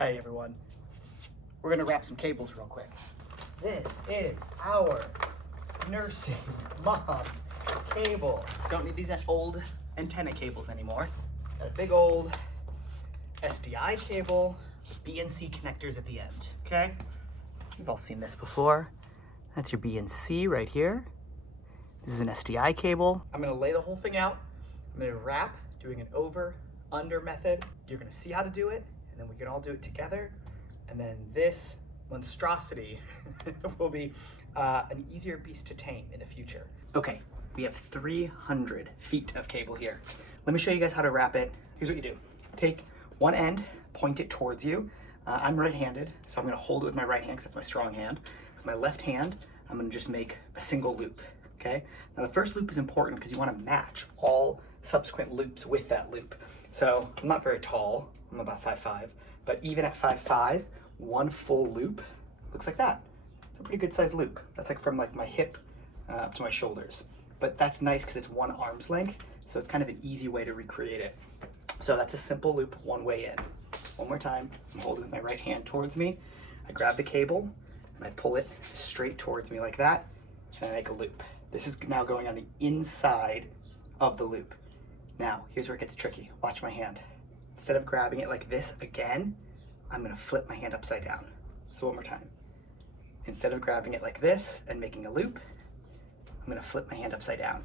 Hey everyone, we're gonna wrap some cables real quick. This is our nursing mom's cable. Don't need these old antenna cables anymore. Got a big old SDI cable with B and C connectors at the end, okay? You've all seen this before. That's your B and C right here. This is an SDI cable. I'm gonna lay the whole thing out. I'm gonna wrap, doing an over, under method. You're gonna see how to do it, and then we can all do it together. And then this monstrosity will be an easier beast to tame in the future. Okay, we have 300 feet of cable here. Let me show you guys how to wrap it. Here's what you do. Take one end, point it towards you. I'm right-handed, so I'm gonna hold it with my right hand because that's my strong hand. With my left hand, I'm gonna just make a single loop, okay? Now the first loop is important because you wanna match all subsequent loops with that loop. So I'm not very tall, I'm about 5'5", but even at 5'5", one full loop looks like that. It's a pretty good sized loop. That's like from like my hip up to my shoulders. But that's nice because it's one arm's length, so it's kind of an easy way to recreate it. So that's a simple loop, one way in. One more time, I'm holding with my right hand towards me. I grab the cable and I pull it straight towards me like that, and I make a loop. This is now going on the inside of the loop. Now, here's where it gets tricky. Watch my hand. Instead of grabbing it like this again, I'm gonna flip my hand upside down. So one more time. Instead of grabbing it like this and making a loop, I'm gonna flip my hand upside down.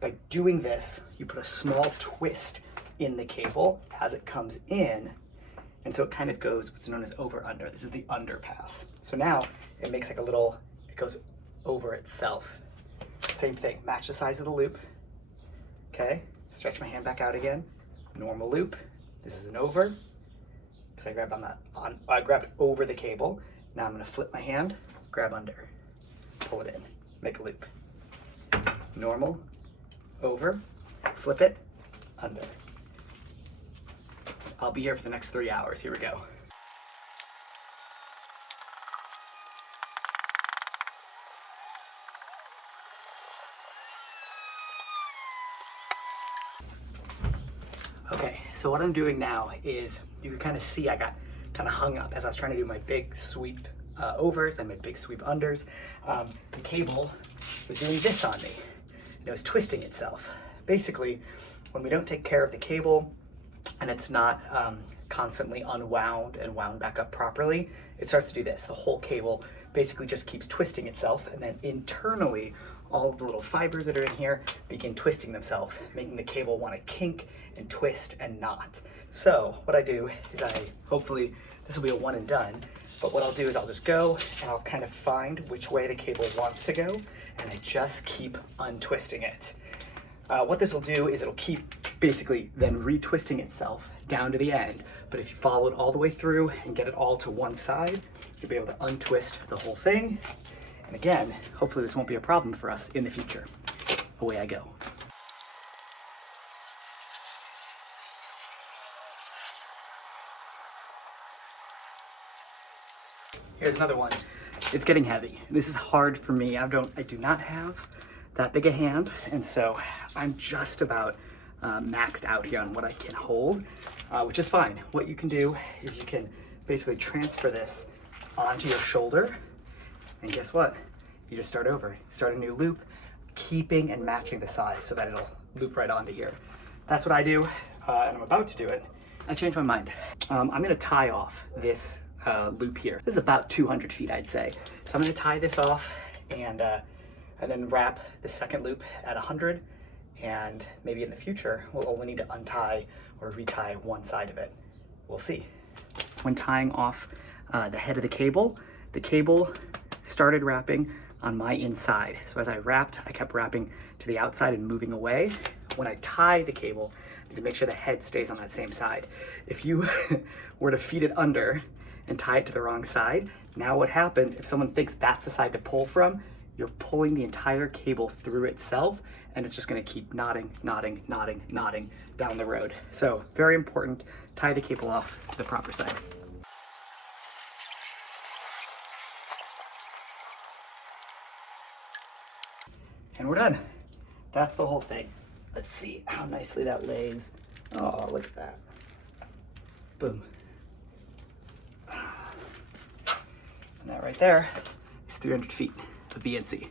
By doing this, you put a small twist in the cable as it comes in, and so it kind of goes what's known as over-under. This is the underpass. So now it makes like a little, it goes over itself. Same thing, match the size of the loop. Okay, stretch my hand back out again. Normal loop. This is an over, because I grabbed I grabbed over the cable. Now I'm gonna flip my hand, grab under, pull it in, make a loop. Normal, over, flip it, under. I'll be here for the next 3 hours. Here we go. Okay, so what I'm doing now is, you can kind of see I got kind of hung up as I was trying to do my big sweep overs and my big sweep unders. The cable was doing this on me, and it was twisting itself. Basically, when we don't take care of the cable and it's not constantly unwound and wound back up properly, it starts to do this. The whole cable basically just keeps twisting itself, and then internally, all of the little fibers that are in here begin twisting themselves, making the cable want to kink and twist and knot. So what I do is hopefully this will be a one and done, but what I'll do is I'll just go and I'll kind of find which way the cable wants to go, and I just keep untwisting it. What this will do is it'll keep basically then retwisting itself down to the end, but if you follow it all the way through and get it all to one side, you'll be able to untwist the whole thing. And again, hopefully this won't be a problem for us in the future. Away I go. Here's another one. It's getting heavy. This is hard for me. I do not have that big a hand, and so I'm just about maxed out here on what I can hold, which is fine. What you can do is you can basically transfer this onto your shoulder, and guess what? You just start over. Start a new loop, keeping and matching the size so that it'll loop right onto here. That's what I do, and I'm about to do it. I changed my mind. I'm gonna tie off this loop here. This is about 200 feet, I'd say. So I'm gonna tie this off and then wrap the second loop at 100, and maybe in the future, we'll only need to untie or retie one side of it. We'll see. When tying off the head of the cable started wrapping on my inside. So as I wrapped, I kept wrapping to the outside and moving away. When I tie the cable, I need to make sure the head stays on that same side. If you were to feed it under and tie it to the wrong side, now what happens if someone thinks that's the side to pull from, you're pulling the entire cable through itself, and it's just gonna keep knotting down the road. So very important, tie the cable off to the proper side. And we're done. That's the whole thing. Let's see how nicely that lays. Oh, look at that. Boom. right there is 300 feet of BNC.